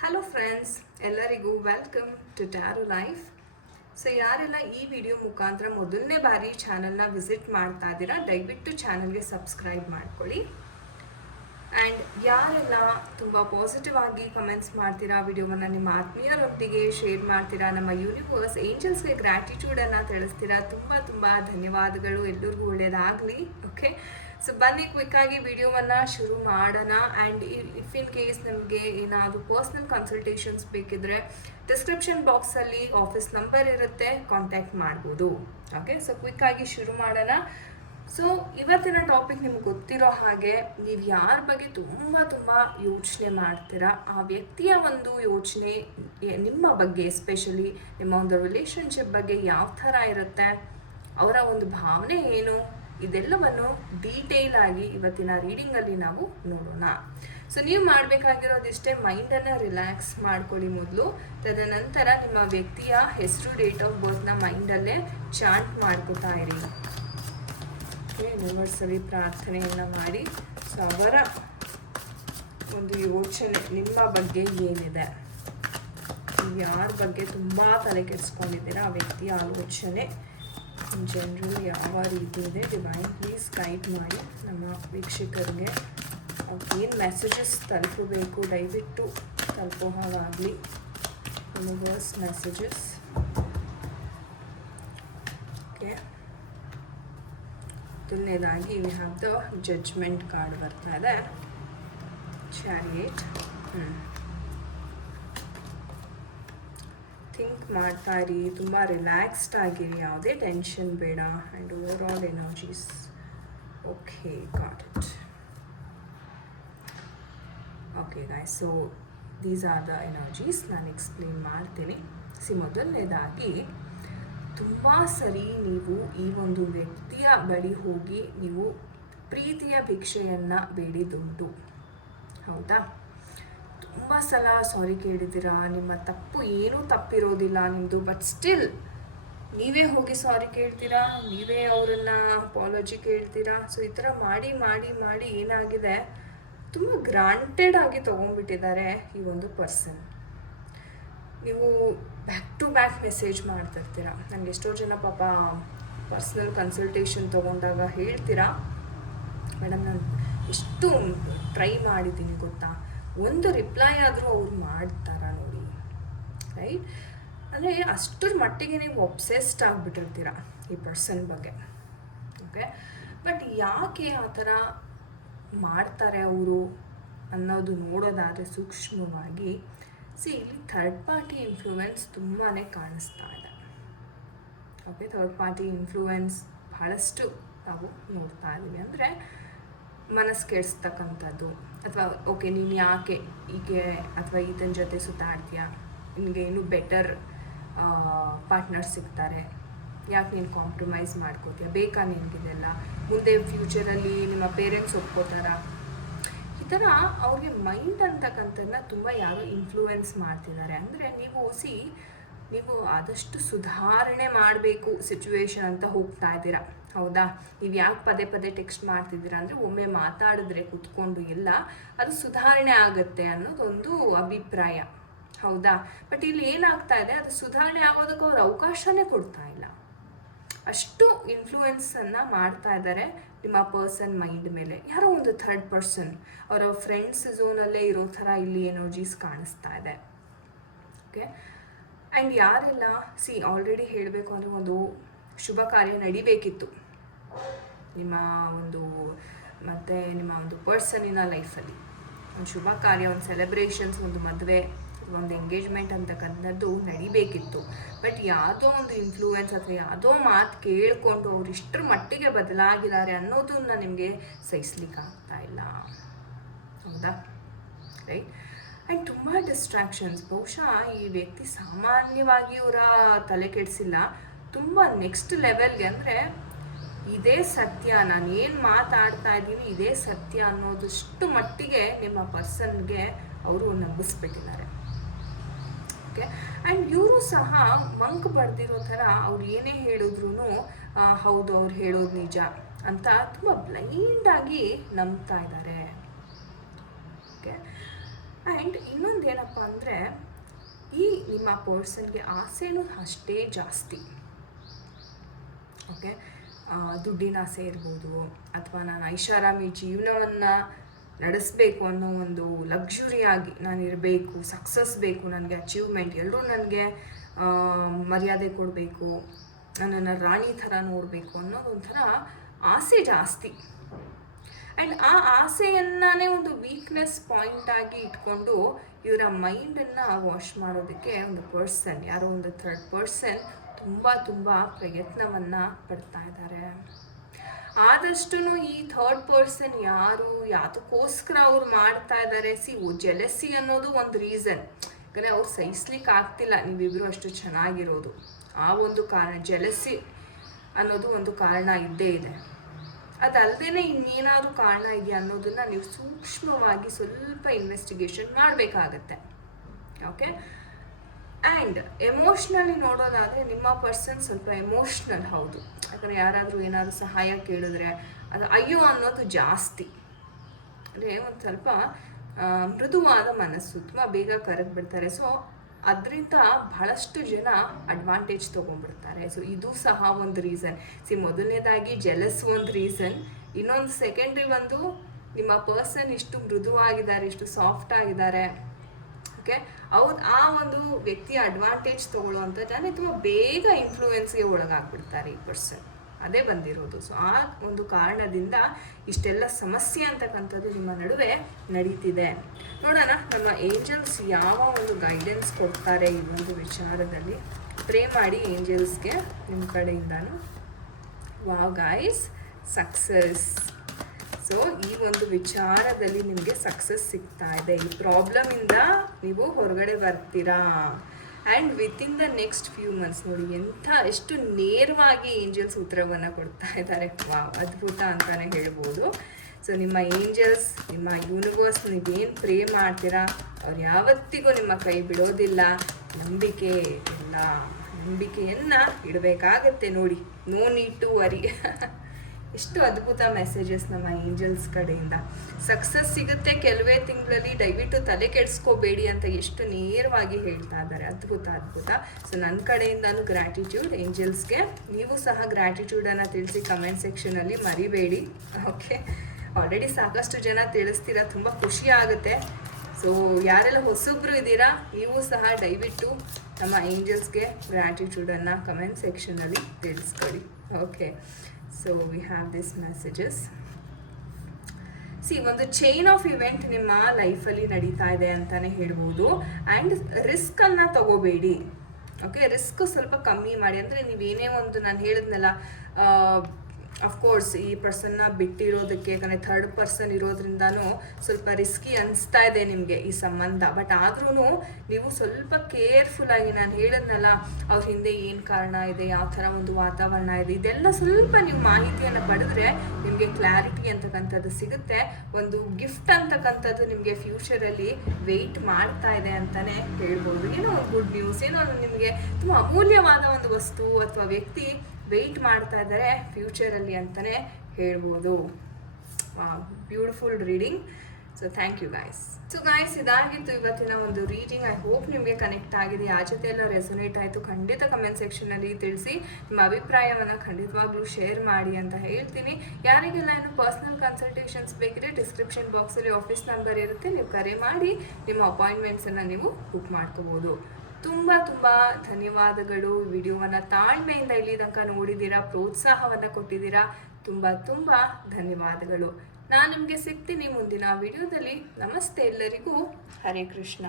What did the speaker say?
Hello friends, ಎಲ್ಲರಿಗೂ welcome to tarot life. So ಯಾರೆಲ್ಲ ಈ ವಿಡಿಯೋ ಮುಖಾಂತರ ಮೊದಲನೇ ಬಾರಿ ಚಾನಲ್ನ ವಿಸಿಟ್ ಮಾಡ್ತಾ ಇದ್ದೀರಾ, ದಯವಿಟ್ಟು ಚಾನಲ್ಗೆ ಸಬ್ಸ್ಕ್ರೈಬ್ ಮಾಡ್ಕೊಳ್ಳಿ. ಆ್ಯಂಡ್ ಯಾರೆಲ್ಲ ತುಂಬ ಪಾಸಿಟಿವ್ ಆಗಿ ಕಮೆಂಟ್ಸ್ ಮಾಡ್ತೀರಾ, ವಿಡಿಯೋವನ್ನು ನಿಮ್ಮ ಆತ್ಮೀಯರೊಂದಿಗೆ ಶೇರ್ ಮಾಡ್ತೀರಾ, ನಮ್ಮ ಯೂನಿವರ್ಸ್ ಏಂಜಲ್ಸ್ಗೆ ಗ್ರ್ಯಾಟಿಟ್ಯೂಡನ್ನು ತಿಳಿಸ್ತೀರಾ, ತುಂಬ ತುಂಬ ಧನ್ಯವಾದಗಳು. ಎಲ್ಲರಿಗೂ ಒಳ್ಳೆಯದಾಗಲಿ. ಓಕೆ, ಸೊ ಬನ್ನಿ ಕ್ವಿಕ್ಕಾಗಿ ವಿಡಿಯೋವನ್ನು ಶುರು ಮಾಡೋಣ. ಆ್ಯಂಡ್ ಇಫ್ ಇನ್ ಕೇಸ್ ನಿಮಗೆ ಏನಾದರೂ ಪರ್ಸ್ನಲ್ ಕನ್ಸಲ್ಟೇಷನ್ಸ್ ಬೇಕಿದ್ರೆ ಡಿಸ್ಕ್ರಿಪ್ಷನ್ ಬಾಕ್ಸಲ್ಲಿ ಆಫೀಸ್ ನಂಬರ್ ಇರುತ್ತೆ, ಕಾಂಟ್ಯಾಕ್ಟ್ ಮಾಡ್ಬೋದು. ಓಕೆ, ಸೊ ಕ್ವಿಕ್ಕಾಗಿ ಶುರು ಮಾಡೋಣ. ಸೊ ಇವತ್ತಿನ ಟಾಪಿಕ್ ನಿಮ್ಗೆ ಗೊತ್ತಿರೋ ಹಾಗೆ, ನೀವು ಯಾರ ಬಗ್ಗೆ ತುಂಬ ತುಂಬ ಯೋಚನೆ ಮಾಡ್ತೀರಾ, ಆ ವ್ಯಕ್ತಿಯ ಒಂದು ಯೋಚನೆ ನಿಮ್ಮ ಬಗ್ಗೆ, ಎಸ್ಪೆಷಲಿ ನಿಮ್ಮ ಒಂದು ರಿಲೇಷನ್ಶಿಪ್ ಬಗ್ಗೆ ಯಾವ ಥರ ಇರುತ್ತೆ, ಅವರ ಒಂದು ಭಾವನೆ ಏನು, ಇದೆಲ್ಲವನ್ನು ಡೀಟೇಲ್ ಆಗಿ ಇವತ್ತಿನ ರೀಡಿಂಗಲ್ಲಿ ನಾವು ನೋಡೋಣ. ಸೊ ನೀವು ಮಾಡಬೇಕಾಗಿರೋದಿಷ್ಟೇ, ಮೈಂಡನ್ನು ರಿಲ್ಯಾಕ್ಸ್ ಮಾಡ್ಕೊಳ್ಳಿ ಮೊದಲು. ತದನಂತರ ನಿಮ್ಮ ವ್ಯಕ್ತಿಯ ಹೆಸರು, ಡೇಟ್ ಆಫ್ ಬರ್ತ್ನ ಮೈಂಡಲ್ಲೇ ಚಾಂಟ್ ಮಾಡ್ಕೋತಾ ಇರಿ. ಯೂನಿವರ್ಸಲ್ಲಿ ಪ್ರಾರ್ಥನೆಯನ್ನು ಮಾಡಿ, ಸೊ ಅವರ ಒಂದು ಯೋಚನೆ ನಿಮ್ಮ ಬಗ್ಗೆ ಏನಿದೆ, ಯಾರ ಬಗ್ಗೆ ತುಂಬ ತಲೆ ಕೆಡಿಸ್ಕೊಂಡಿದ್ದೀರಾ, ಆ ವ್ಯಕ್ತಿಯ ಆಲೋಚನೆ ಜನರಲ್ ಯಾವ ರೀತಿ ಇದೆ, ಡಿವೈನ್ ಪ್ಲೀಸ್ ಗೈಡ್ ಮಾಡಿ ನಮ್ಮ ವೀಕ್ಷಕರಿಗೆ. ಏನು ಮೆಸೇಜಸ್ ತಲುಪಬೇಕು, ದಯವಿಟ್ಟು ತಲುಪೋ ಹಾಗಾಗಲಿ ಯೂನಿವರ್ಸ್ ಮೆಸೇಜಸ್. ಓಕೆ, ಮೊದಲನೇದಾಗಿ we have the judgement card ಬರ್ತಾ ಇದೆ, ಚಾರಿಯೇಟ್. ಥಿಂಕ್ ಮಾಡ್ತಾ ಇರಿ, ತುಂಬ ರಿಲ್ಯಾಕ್ಸ್ಡ್ ಆಗಿರಿ, ಯಾವುದೇ ಟೆನ್ಷನ್ ಬೇಡ. And over all energies. Okay, got it. Okay guys, so these are the energies. ನಾನು ಎಕ್ಸ್ಪ್ಲೇನ್ ಮಾಡ್ತೀನಿ. ಮೊದಲನೇದಾಗಿ, ತುಂಬ ಸರಿ ನೀವು ಈ ಒಂದು ವ್ಯಕ್ತಿಯ ಬಳಿ ಹೋಗಿ ನೀವು ಪ್ರೀತಿಯ ಭಿಕ್ಷೆಯನ್ನು ಬೇಡಿದುಂಟು, ಹೌದಾ? ತುಂಬ ಸಲ ಸಾರಿ ಕೇಳಿದ್ದೀರಾ, ನಿಮ್ಮ ತಪ್ಪು ಏನೂ ತಪ್ಪಿರೋದಿಲ್ಲ ನಿಮ್ಮದು, ಬಟ್ ಸ್ಟಿಲ್ ನೀವೇ ಹೋಗಿ ಸಾರಿ ಕೇಳ್ತೀರಾ, ನೀವೇ ಅವರನ್ನು ಅಪಾಲಜಿ ಕೇಳ್ತೀರಾ. ಸೊ ಈ ಥರ ಮಾಡಿ ಮಾಡಿ ಮಾಡಿ ಏನಾಗಿದೆ, ತುಂಬ ಗ್ರಾಂಟೆಡ್ ಆಗಿ ತೊಗೊಂಡ್ಬಿಟ್ಟಿದ್ದಾರೆ ಈ ಒಂದು ಪರ್ಸನ್. ನೀವು ಬ್ಯಾಕ್ ಟು ಬ್ಯಾಕ್ ಮೆಸೇಜ್ ಮಾಡ್ತಿರ್ತೀರ. ನನಗೆ ಎಷ್ಟೋ ಜನ ಪಾಪ ಪರ್ಸ್ನಲ್ ಕನ್ಸಲ್ಟೇಷನ್ ತೊಗೊಂಡಾಗ ಹೇಳ್ತೀರಾ, ಮೇಡಮ್ ನಾನು ಎಷ್ಟು ಟ್ರೈ ಮಾಡಿದ್ದೀನಿ ಗೊತ್ತಾ, ಒಂದು ರಿಪ್ಲೈ ಆದರೂ ಅವ್ರು ಮಾಡ್ತಾರಾ ನೋಡಿ, ರೈಟ್? ಅಂದರೆ ಅಷ್ಟರ ಮಟ್ಟಿಗೆ ನೀವು ಒಬ್ಸೆಸ್ಡ್ ಆಗಿಬಿಟ್ಟಿರ್ತೀರ ಈ ಪರ್ಸನ್ ಬಗ್ಗೆ. ಓಕೆ, ಬಟ್ ಯಾಕೆ ಆ ಥರ ಮಾಡ್ತಾರೆ ಅವರು ಅನ್ನೋದು ನೋಡೋದಾದರೆ ಸೂಕ್ಷ್ಮವಾಗಿ, ಇಲ್ಲಿ ಥರ್ಡ್ ಪಾರ್ಟಿ ಇನ್ಫ್ಲೂಯೆನ್ಸ್ ತುಂಬಾ ಕಾಣಿಸ್ತಾ ಇದೆ. ಓಕೆ, ಥರ್ಡ್ ಪಾರ್ಟಿ ಇನ್ಫ್ಲೂಯೆನ್ಸ್ ಬಹಳಷ್ಟು ನಾವು ನೋಡ್ತಾ ಇದ್ದೀವಿ. ಅಂದರೆ ಮನಸ್ಸು ಕೆಡಿಸ್ತಕ್ಕಂಥದ್ದು, ಅಥವಾ ಓಕೆ ನೀನು ಯಾಕೆ ಹೀಗೆ ಅಥವಾ ಈತನ ಜೊತೆ ಸುತ್ತಾಡ್ತೀಯಾ, ನಿನಗೆ ಇನ್ನೂ ಬೆಟರ್ ಪಾರ್ಟ್ನರ್ ಸಿಗ್ತಾರೆ, ಯಾಕೆ ನೀನು ಕಾಂಪ್ರಮೈಸ್ ಮಾಡ್ಕೋತೀಯ, ಬೇಕಾ ನಿನಗಿದೆಲ್ಲ, ಮುಂದೆ ಫ್ಯೂಚರಲ್ಲಿ ನಿಮ್ಮ ಪೇರೆಂಟ್ಸ್ ಒಪ್ಕೋತಾರ, ಈ ಥರ ಅವ್ರಿಗೆ ಮೈಂಡ್ ಅಂತಕ್ಕಂಥದ್ದನ್ನ ತುಂಬ ಯಾರೋ ಇನ್ಫ್ಲೂಯೆನ್ಸ್ ಮಾಡ್ತಿದ್ದಾರೆ. ಅಂದರೆ ನೀವು ಆದಷ್ಟು ಸುಧಾರಣೆ ಮಾಡಬೇಕು ಸಿಚುವೇಶನ್ ಅಂತ ಹೋಗ್ತಾ ಇದ್ದೀರಾ, ಹೌದಾ? ನೀವು ಯಾಕೆ ಪದೇ ಪದೇ ಟೆಕ್ಸ್ಟ್ ಮಾಡ್ತಿದ್ದೀರಾ ಅಂದರೆ, ಒಮ್ಮೆ ಮಾತಾಡಿದ್ರೆ ಕೂತ್ಕೊಂಡು ಎಲ್ಲ ಅದು ಸುಧಾರಣೆ ಆಗುತ್ತೆ ಅನ್ನೋದೊಂದು ಅಭಿಪ್ರಾಯ, ಹೌದಾ? ಬಟ್ ಇಲ್ಲಿ ಏನಾಗ್ತಾ ಇದೆ, ಅದು ಸುಧಾರಣೆ ಆಗೋದಕ್ಕೆ ಅವ್ರು ಅವಕಾಶನೇ ಕೊಡ್ತಾ ಇಲ್ಲ. ಅಷ್ಟು ಇನ್ಫ್ಲೂಯೆನ್ಸನ್ನು ಮಾಡ್ತಾ ಇದ್ದಾರೆ ನಿಮ್ಮ ಪರ್ಸನ್ ಮೈಂಡ್ ಮೇಲೆ. ಯಾರೋ ಒಂದು ಥರ್ಡ್ ಪರ್ಸನ್ ಅವರ ಫ್ರೆಂಡ್ಸ್ ಝೋನಲ್ಲೇ ಇರೋ ಥರ ಇಲ್ಲಿ ಎನರ್ಜೀಸ್ ಕಾಣಿಸ್ತಾ ಇದೆ. ಓಕೆ, ಆ್ಯಂಡ್ ಯಾರೆಲ್ಲ ಆಲ್ರೆಡಿ ಹೇಳಬೇಕು ಅಂದರೆ, ಒಂದು ಶುಭ ಕಾರ್ಯ ನಡಿಬೇಕಿತ್ತು ನಿಮ್ಮ ಒಂದು ಮತ್ತು ನಿಮ್ಮ ಒಂದು ಪರ್ಸನಿನ ಲೈಫಲ್ಲಿ. ಒಂದು ಶುಭ ಕಾರ್ಯ, ಒಂದು ಸೆಲೆಬ್ರೇಷನ್ಸ್, ಒಂದು ಮದುವೆ, ಒಂದು ಎಂಗೇಜ್ಮೆಂಟ್ ಅಂತಕ್ಕಂಥದ್ದು ನಡಿಬೇಕಿತ್ತು. ಬಟ್ ಯಾವುದೋ ಒಂದು ಇನ್ಫ್ಲೂಯೆನ್ಸ್ ಅಥವಾ ಯಾವುದೋ ಮಾತು ಕೇಳಿಕೊಂಡು ಅವ್ರು ಇಷ್ಟರ ಮಟ್ಟಿಗೆ ಬದಲಾಗಿದ್ದಾರೆ ಅನ್ನೋದನ್ನ ನಿಮಗೆ ಸಹಿಸ್ಲಿಕ್ಕಾಗ್ತಾ ಇಲ್ಲ, ಹೌದಾ? ರೈಟ್? ಆ್ಯಂಡ್ ತುಂಬ ಡಿಸ್ಟ್ರಾಕ್ಷನ್ಸ್. ಬಹುಶಃ ಈ ವ್ಯಕ್ತಿ ಸಾಮಾನ್ಯವಾಗಿ ಅವರ ತಲೆ ಕೆಡಿಸಿಲ್ಲ, ತುಂಬ ನೆಕ್ಸ್ಟ್ ಲೆವೆಲ್ಗೆ, ಅಂದರೆ ಇದೇ ಸತ್ಯ, ನಾನು ಏನು ಮಾತಾಡ್ತಾ ಇದ್ದೀನಿ ಇದೇ ಸತ್ಯ ಅನ್ನೋದಷ್ಟು ಮಟ್ಟಿಗೆ ನಿಮ್ಮ ಪರ್ಸನ್ಗೆ ಅವರು ನಂಬಿಸ್ಬಿಟ್ಟಿದ್ದಾರೆ. ಓಕೆ, ಆ್ಯಂಡ್ ಇವರು ಸಹ ಮಂಕ್ ಬರೆದಿರೋ ಥರ ಅವ್ರು ಏನೇ ಹೇಳಿದ್ರು ಹೌದು ಅವ್ರು ಹೇಳೋದು ನಿಜ ಅಂತ ತುಂಬ ಬ್ಲೈಂಡಾಗಿ ನಂಬ್ತಾ ಇದ್ದಾರೆ. ಓಕೆ, ಆ್ಯಂಡ್ ಇನ್ನೊಂದು ಏನಪ್ಪ ಅಂದರೆ, ಈ ನಿಮ್ಮ ಪರ್ಸನ್ಗೆ ಆಸೆನೂ ಅಷ್ಟೇ ಜಾಸ್ತಿ. ಓಕೆ, ದುಡ್ಡಿನ ಆಸೆ ಇರ್ಬೋದು, ಅಥವಾ ನಾನು ಐಷಾರಾಮಿ ಜೀವನವನ್ನು ನಡೆಸಬೇಕು ಅನ್ನೋ ಒಂದು ಲಕ್ಸುರಿಯಾಗಿ ನಾನು ಇರಬೇಕು, ಸಕ್ಸಸ್ ಬೇಕು, ನನಗೆ ಅಚೀವ್ಮೆಂಟ್, ಎಲ್ಲರೂ ನನಗೆ ಮರ್ಯಾದೆ ಕೊಡಬೇಕು, ನನ್ನನ್ನು ರಾಣಿ ಥರ ನೋಡಬೇಕು ಅನ್ನೋದೊಂಥರ ಆಸೆ ಜಾಸ್ತಿ. ಆ್ಯಂಡ್ ಆ ಆಸೆಯನ್ನೇ ಒಂದು ವೀಕ್ನೆಸ್ ಪಾಯಿಂಟಾಗಿ ಇಟ್ಕೊಂಡು ಇವರ ಮೈಂಡನ್ನು ವಾಶ್ ಮಾಡೋದಕ್ಕೆ ಒಂದು ಪರ್ಸನ್, ಯಾರೋ ಒಂದು ಥರ್ಡ್ ಪರ್ಸನ್ ತುಂಬ ಪ್ರಯತ್ನವನ್ನು ಪಡ್ತಾ ಇದ್ದಾರೆ. ಆದಷ್ಟು ಈ ಥರ್ಡ್ ಪರ್ಸನ್ ಯಾರು, ಯಾವುದಕ್ಕೋಸ್ಕರ ಅವ್ರು ಮಾಡ್ತಾ ಇದ್ದಾರೆ, ಜೆಲಸಿ ಅನ್ನೋದು ಒಂದು ರೀಸನ್. ಯಾಕಂದರೆ ಅವ್ರು ಸಹಿಸ್ಲಿಕ್ಕೆ ಆಗ್ತಿಲ್ಲ ನೀವಿಬ್ಬರು ಅಷ್ಟು ಚೆನ್ನಾಗಿರೋದು, ಆ ಒಂದು ಕಾರಣ. ಜೆಲಸಿ ಅನ್ನೋದು ಒಂದು ಕಾರಣ ಇದ್ದೇ ಇದೆ. ಅದಲ್ಲದೆ ಇನ್ನೇನಾದರೂ ಕಾರಣ ಇದೆಯಾ ಅನ್ನೋದನ್ನು ನೀವು ಸೂಕ್ಷ್ಮವಾಗಿ ಸ್ವಲ್ಪ ಇನ್ವೆಸ್ಟಿಗೇಷನ್ ಮಾಡಬೇಕಾಗತ್ತೆ. ಓಕೆ, ಆ್ಯಂಡ್ ಎಮೋಷ್ನಲಿ ನೋಡೋದಾದರೆ ನಿಮ್ಮ ಪರ್ಸನ್ ಸ್ವಲ್ಪ ಎಮೋಷ್ನಲ್, ಹೌದು. ಯಾಕಂದರೆ ಯಾರಾದರೂ ಏನಾದರೂ ಸಹಾಯ ಕೇಳಿದ್ರೆ ಅದು ಅಯ್ಯೋ ಅನ್ನೋದು ಜಾಸ್ತಿ. ಅಂದರೆ ಒಂದು ಸ್ವಲ್ಪ ಮೃದುವಾದ ಮನಸ್ಸು, ತುಂಬ ಬೇಗ ಕರಗಿಬಿಡ್ತಾರೆ. ಸೊ ಅದರಿಂದ ಬಹಳಷ್ಟು ಜನ ಅಡ್ವಾಂಟೇಜ್ ತೊಗೊಂಡ್ಬಿಡ್ತಾರೆ. ಸೊ ಇದು ಸಹ ಒಂದು ರೀಸನ್. ಮೊದಲನೇದಾಗಿ ಜೆಲಸ್ ಒಂದು ರೀಸನ್. ಇನ್ನೊಂದು ಸೆಕೆಂಡ್ರಿ ಒಂದು, ನಿಮ್ಮ ಪರ್ಸನ್ ಇಷ್ಟು ಮೃದುವಾಗಿದ್ದಾರೆ, ಇಷ್ಟು ಸಾಫ್ಟ್ ಆಗಿದ್ದಾರೆ. ಓಕೆ, ಆ ಒಂದು ವ್ಯಕ್ತಿಯ ಅಡ್ವಾಂಟೇಜ್ ತೊಗೊಳ್ಳೋವಂಥ ಜನ ತುಂಬ ಬೇಗ ಇನ್ಫ್ಲೂಯೆನ್ಸ್ಗೆ ಒಳಗಾಗ್ಬಿಡ್ತಾರೆ ಈ ಪರ್ಸನ್. ಅದೇ ಬಂದಿರೋದು. ಸೊ ಆ ಒಂದು ಕಾರಣದಿಂದ ಇಷ್ಟೆಲ್ಲ ಸಮಸ್ಯೆ ಅಂತಕ್ಕಂಥದ್ದು ನಿಮ್ಮ ನಡುವೆ ನಡೀತಿದೆ. ನೋಡೋಣ ನಮ್ಮ ಏಂಜಲ್ಸ್ ಯಾವ ಒಂದು ಗೈಡೆನ್ಸ್ ಕೊಡ್ತಾರೆ ಈ ಒಂದು ವಿಚಾರದಲ್ಲಿ. ಪ್ರೇ ಮಾಡಿ ಏಂಜಲ್ಸ್ಗೆ ನಿಮ್ಮ ಕಡೆಯಿಂದಾನು. Wow guys, success. ಸೊ ಈ ಒಂದು ವಿಚಾರದಲ್ಲಿ ನಿಮಗೆ ಸಕ್ಸಸ್ ಸಿಗ್ತಾ ಇದೆ. ಈ ಪ್ರಾಬ್ಲಮಿಂದ ನೀವು ಹೊರಗಡೆ ಬರ್ತೀರಾ. And within the next few months ನೋಡಿ ಎಷ್ಟು ನೇರವಾಗಿ ಏಂಜಲ್ಸ್ ಉತ್ತರವನ್ನು ಕೊಡ್ತಾ ಇದ್ದಾರೆ. ವಾವ್, ಅದ್ಭುತ ಅಂತಲೇ ಹೇಳ್ಬೋದು. ಸೊ ನಿಮ್ಮ ಏಂಜಲ್ಸ್, ನಿಮ್ಮ ಯೂನಿವರ್ಸ್, ನೀವೇನು ಪ್ರೇ ಮಾಡ್ತೀರಾ ಅವ್ರು ಯಾವತ್ತಿಗೂ ನಿಮ್ಮ ಕೈ ಬಿಡೋದಿಲ್ಲ. ನಂಬಿಕೆಯನ್ನು ಇಡಬೇಕಾಗತ್ತೆ ನೋಡಿ. No need to worry. ಎಷ್ಟು ಅದ್ಭುತ ಮೆಸೇಜಸ್ ನಮ್ಮ ಏಂಜಲ್ಸ್ ಕಡೆಯಿಂದ. ಸಕ್ಸಸ್ ಸಿಗುತ್ತೆ ಕೆಲವೇ ತಿಂಗಳಲ್ಲಿ, ದಯವಿಟ್ಟು ತಲೆ ಕೆಡಿಸ್ಕೋಬೇಡಿ ಅಂತ ಎಷ್ಟು ನೇರವಾಗಿ ಹೇಳ್ತಾ ಇದ್ದಾರೆ. ಅದ್ಭುತ. ಸೊ ನನ್ನ ಕಡೆಯಿಂದಾನು ಗ್ರ್ಯಾಟಿಟ್ಯೂಡ್ ಏಂಜಲ್ಸ್ಗೆ. ನೀವು ಸಹ ಗ್ರ್ಯಾಟಿಟ್ಯೂಡನ್ನು ತಿಳಿಸಿ ಕಮೆಂಟ್ ಸೆಕ್ಷನಲ್ಲಿ ಮರಿಬೇಡಿ. ಓಕೆ, ಆಲ್ರೆಡಿ ಸಾಕಷ್ಟು ಜನ ತಿಳಿಸ್ತೀರಾ, ತುಂಬ ಖುಷಿ ಆಗುತ್ತೆ. ಸೊ ಯಾರೆಲ್ಲ ಹೊಸಬ್ರು ಇದ್ದೀರಾ ನೀವು ಸಹ ದಯವಿಟ್ಟು ನಮ್ಮ ಏಂಜಲ್ಸ್ಗೆ ಗ್ರ್ಯಾಟಿಟ್ಯೂಡನ್ನು ಕಮೆಂಟ್ ಸೆಕ್ಷನಲ್ಲಿ ತಿಳಿಸ್ಕೊಡಿ. Okay, so we have this messages. ಒಂದು ಚೈನ್ ಆಫ್ ಇವೆಂಟ್ ನಿಮ್ಮ ಲೈಫಲ್ಲಿ ನಡೀತಾ ಇದೆ ಅಂತಲೇ ಹೇಳ್ಬೋದು. ಆ್ಯಂಡ್ ರಿಸ್ಕನ್ನು ತಗೋಬೇಡಿ. ಓಕೆ, ರಿಸ್ಕ್ ಸ್ವಲ್ಪ ಕಮ್ಮಿ ಮಾಡಿ. ಅಂದರೆ ನೀವೇನೇ ಒಂದು, ನಾನು ಹೇಳಿದ್ನಲ್ಲ, ಅಫ್ಕೋರ್ಸ್ ಈ ಪರ್ಸನ್ನ ಬಿಟ್ಟಿರೋದಕ್ಕೆ, ಯಾಕಂದರೆ ಥರ್ಡ್ ಪರ್ಸನ್ ಇರೋದ್ರಿಂದನೂ ಸ್ವಲ್ಪ ರಿಸ್ಕಿ ಅನಿಸ್ತಾ ಇದೆ ನಿಮಗೆ ಈ ಸಂಬಂಧ. ಬಟ್ ಆದ್ರೂ ನೀವು ಸ್ವಲ್ಪ ಕೇರ್ಫುಲ್ಲಾಗಿ, ನಾನು ಹೇಳಿದ್ನಲ್ಲ ಅವ್ರ ಹಿಂದೆ ಏನು ಕಾರಣ ಇದೆ, ಯಾವ ಥರ ಒಂದು ವಾತಾವರಣ ಇದೆ, ಇದೆಲ್ಲ ಸ್ವಲ್ಪ ನೀವು ಮಾಹಿತಿಯನ್ನು ಪಡೆದ್ರೆ ನಿಮಗೆ ಕ್ಲಾರಿಟಿ ಅಂತಕ್ಕಂಥದ್ದು ಸಿಗುತ್ತೆ. ಒಂದು ಗಿಫ್ಟ್ ಅಂತಕ್ಕಂಥದ್ದು ನಿಮಗೆ ಫ್ಯೂಚರಲ್ಲಿ ವೆಯ್ಟ್ ಮಾಡ್ತಾ ಇದೆ ಅಂತಲೇ ಹೇಳ್ಬೋದು. ಏನೋ ಒಂದು ಗುಡ್ ನ್ಯೂಸ್, ಏನೋ ನಿಮಗೆ ತುಂಬ ಅಮೂಲ್ಯವಾದ ಒಂದು ವಸ್ತು ಅಥವಾ ವ್ಯಕ್ತಿ ವೆಯ್ಟ್ ಮಾಡ್ತಾ ಇದ್ದಾರೆ ಫ್ಯೂಚರಲ್ಲಿ ಅಂತಲೇ ಹೇಳ್ಬೋದು. Beautiful reading. So thank you guys. So guys, ಇದಾಗಿತ್ತು ಇವತ್ತಿನ ಒಂದು ರೀಡಿಂಗ್. ಐ ಹೋಪ್ ನಿಮಗೆ ಕನೆಕ್ಟ್ ಆಗಿದೆ, ಆ ಜೊತೆ ಎಲ್ಲ ರೆಸೊನೇಟ್ ಆಯಿತು. ಖಂಡಿತ ಕಮೆಂಟ್ ಸೆಕ್ಷನಲ್ಲಿ ತಿಳಿಸಿ. ನಿಮ್ಮ ಅಭಿಪ್ರಾಯವನ್ನು ಖಂಡಿತವಾಗ್ಲೂ ಶೇರ್ ಮಾಡಿ ಅಂತ ಹೇಳ್ತೀನಿ. ಯಾರಿಗೆಲ್ಲ ಏನು ಪರ್ಸ್ನಲ್ ಕನ್ಸಲ್ಟೇಷನ್ಸ್ ಬೇಕಿದೆ, ಡಿಸ್ಕ್ರಿಪ್ಷನ್ ಬಾಕ್ಸಲ್ಲಿ ಆಫೀಸ್ ನಂಬರ್ ಇರುತ್ತೆ, ನೀವು ಕರೆ ಮಾಡಿ ನಿಮ್ಮ ಅಪಾಯಿಂಟ್ಮೆಂಟ್ಸನ್ನು ನೀವು ಬುಕ್ ಮಾಡ್ಕೋಬೋದು. ತುಂಬ ಧನ್ಯವಾದಗಳು. ವಿಡಿಯೋವನ್ನು ತಾಳ್ಮೆಯಿಂದ ಇಲ್ಲಿ ತನಕ ನೋಡಿದ್ದೀರಾ, ಪ್ರೋತ್ಸಾಹವನ್ನು ಕೊಟ್ಟಿದ್ದೀರಾ. ತುಂಬ ಧನ್ಯವಾದಗಳು. ನಾನು ನಿಮಗೆ ಸಿಗ್ತೀನಿ ಮುಂದಿನ ವಿಡಿಯೋದಲ್ಲಿ. ನಮಸ್ತೆ ಎಲ್ಲರಿಗೂ. ಹರೇ ಕೃಷ್ಣ.